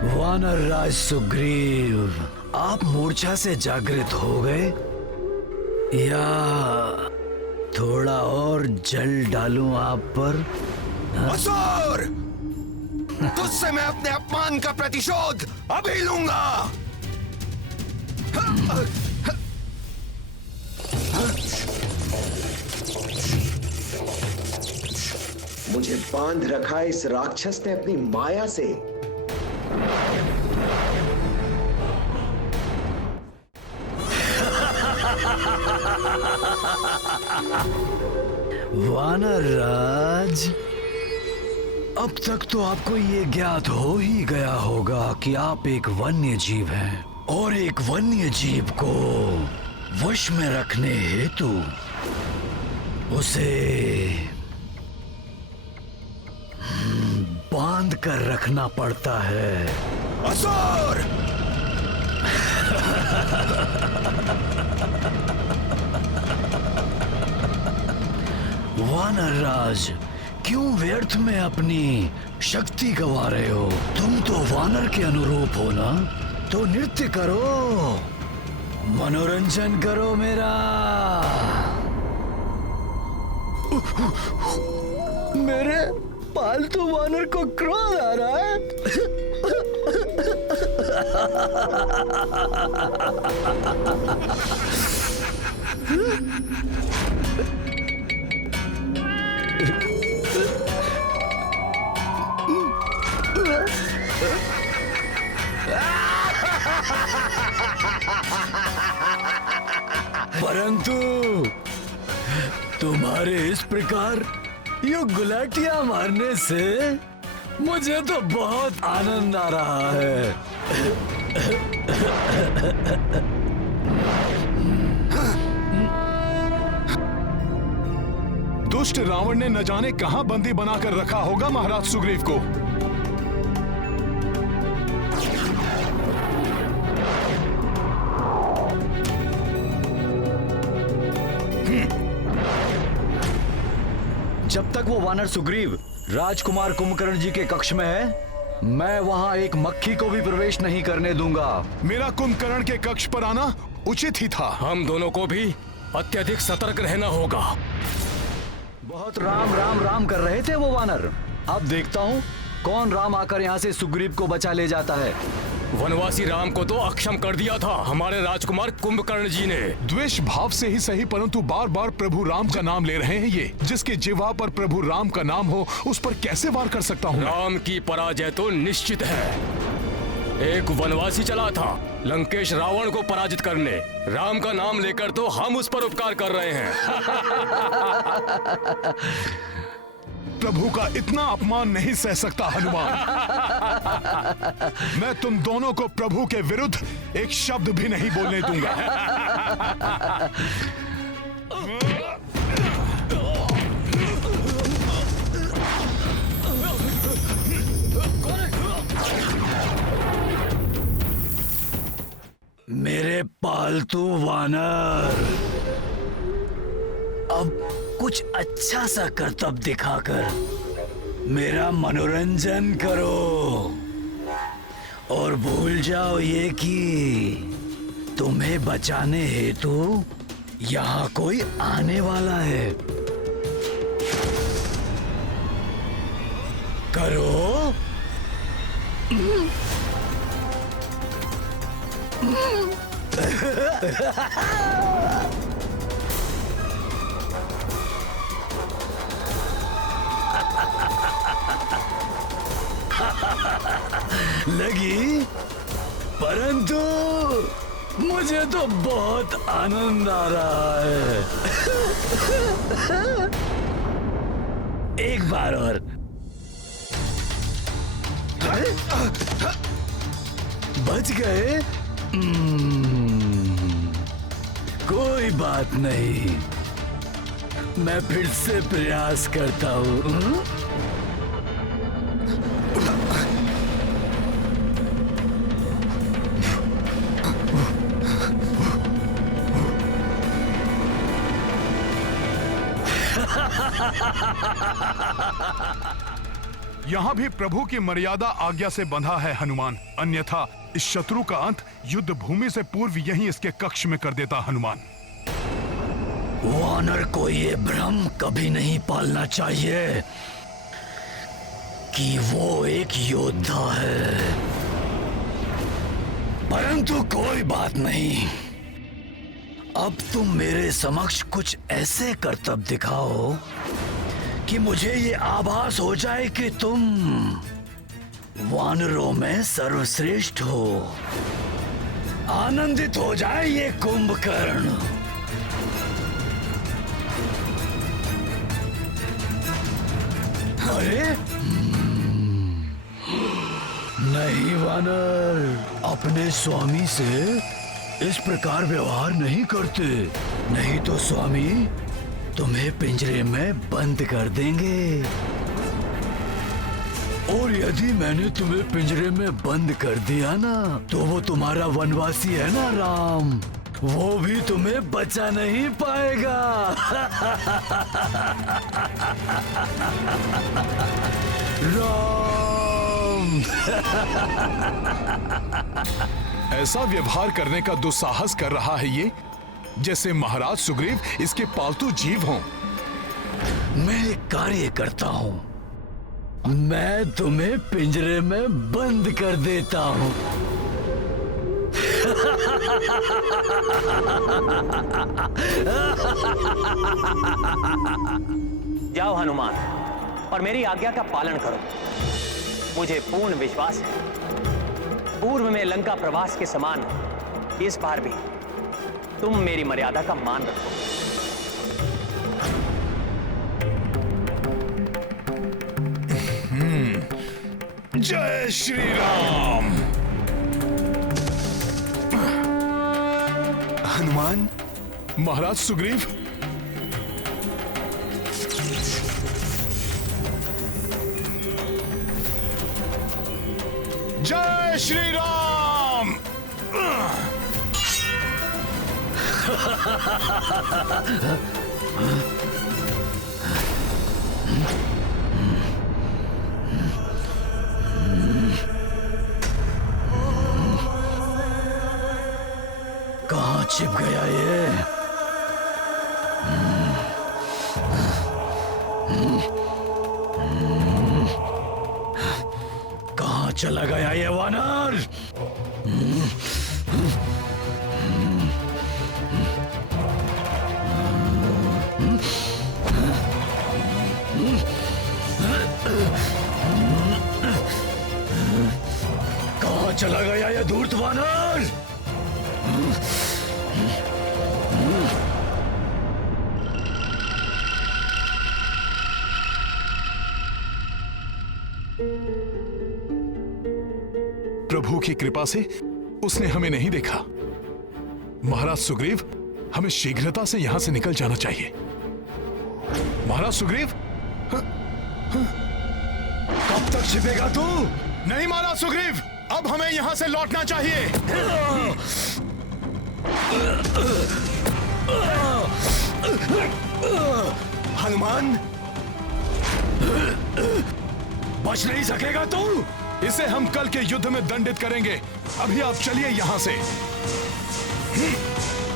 वानर राज सुग्रीव, आप मूर्छा से जागृत हो गए या थोड़ा और जल डालूं आप पर? असुर! तुझसे मैं अपने अपमान का प्रतिशोध अभी लूंगा। मुझे बांध रखा है इस राक्षस ने अपनी माया से। वानर राज, अब तक तो आपको ये ज्ञात हो ही गया होगा कि आप एक वन्य जीव हैं और एक वन्य जीव को वश में रखने हेतु उसे बांध कर रखना पड़ता है। असुर! वानर राज, क्यों व्यर्थ में अपनी शक्ति गवा रहे हो? तुम तो वानर के अनुरूप हो ना, तो नृत्य करो, मनोरंजन करो मेरा। मेरे पालतू वानर को क्रोध आ रहा है। परंतु तुम्हारे इस प्रकार यूं गुलाटियां मारने से मुझे तो बहुत आनंद आ रहा है। दुष्ट रावण ने न जाने कहां बंदी बनाकर रखा होगा महाराज सुग्रीव को। जब तक वो वानर सुग्रीव राजकुमार कुंभकर्ण जी के कक्ष में है, मैं वहां एक मक्खी को भी प्रवेश नहीं करने दूंगा। मेरा कुंभकर्ण के कक्ष पर आना उचित ही था। हम दोनों को भी अत्यधिक सतर्क रहना होगा। बहुत राम राम राम कर रहे थे वो वानर। अब देखता हूँ कौन राम आकर यहाँ से सुग्रीव को बचा ले जाता है। वनवासी राम को तो अक्षम कर दिया था हमारे राजकुमार कुंभकर्ण जी ने। द्वेष भाव से ही सही, परंतु बार बार प्रभु राम का नाम ले रहे हैं ये। जिसके जिह्वा पर प्रभु राम का नाम हो उस पर कैसे वार कर सकता हूँ? राम की पराजय तो निश्चित है। एक वनवासी चला था लंकेश रावण को पराजित करने। राम का नाम लेकर तो हम उस पर उपकार कर रहे हैं। प्रभु का इतना अपमान नहीं सह सकता हनुमान। मैं तुम दोनों को प्रभु के विरुद्ध एक शब्द भी नहीं बोलने दूंगा। मेरे पालतू वानर, अब कुछ अच्छा सा करतब दिखाकर मेरा मनोरंजन करो और भूल जाओ ये कि तुम्हें बचाने हेतु यहाँ कोई आने वाला है। करो। लगी, परंतु मुझे तो बहुत आनंद आ रहा है। एक बार और। बच गए? कोई बात नहीं, मैं फिर से प्रयास करता हूँ। यहाँ भी प्रभु की मर्यादा आज्ञा से बंधा है हनुमान, अन्यथा इस शत्रु का अंत युद्ध भूमि से पूर्व यहीं इसके कक्ष में कर देता हनुमान। वानर को ये भ्रम कभी नहीं पालना चाहिए कि वो एक योद्धा है। परंतु कोई बात नहीं, अब तुम मेरे समक्ष कुछ ऐसे करतब दिखाओ कि मुझे ये आभास हो जाए कि तुम वानरों में सर्वश्रेष्ठ हो। आनंदित हो जाए ये कुंभकर्ण। अरे नहीं वानर, अपने स्वामी से इस प्रकार व्यवहार नहीं करते, नहीं तो स्वामी तुम्हें पिंजरे में बंद कर देंगे। और यदि मैंने तुम्हें पिंजरे में बंद कर दिया ना, तो वो तुम्हारा वनवासी है ना राम, वो भी तुम्हें बचा नहीं पाएगा। राम। ऐसा व्यवहार करने का दुस्साहस कर रहा है ये, जैसे महाराज सुग्रीव इसके पालतू जीव हों। मैं एक कार्य करता हूँ, मैं तुम्हें पिंजरे में बंद कर देता हूँ। जाओ हनुमान और मेरी आज्ञा का पालन करो। मुझे पूर्ण विश्वास है पूर्व में लंका प्रवास के समान इस बार भी तुम मेरी मर्यादा का मान रखो। जय श्री राम। हनुमान, महाराज सुग्रीव, जय श्री राम। कहाँ छिप गया ये? कहाँ चला गया ये वानर? कहाँ चला गया ये धूर्त वानर? प्रभु की कृपा से उसने हमें नहीं देखा। महाराज सुग्रीव, हमें शीघ्रता से यहां से निकल जाना चाहिए। महाराज सुग्रीव, कब तक छिपेगा तू? नहीं महाराज सुग्रीव, अब हमें यहां से लौटना चाहिए। हनुमान, बच नहीं सकेगा तू। इसे हम कल के युद्ध में दंडित करेंगे। अभी आप चलिए यहां से।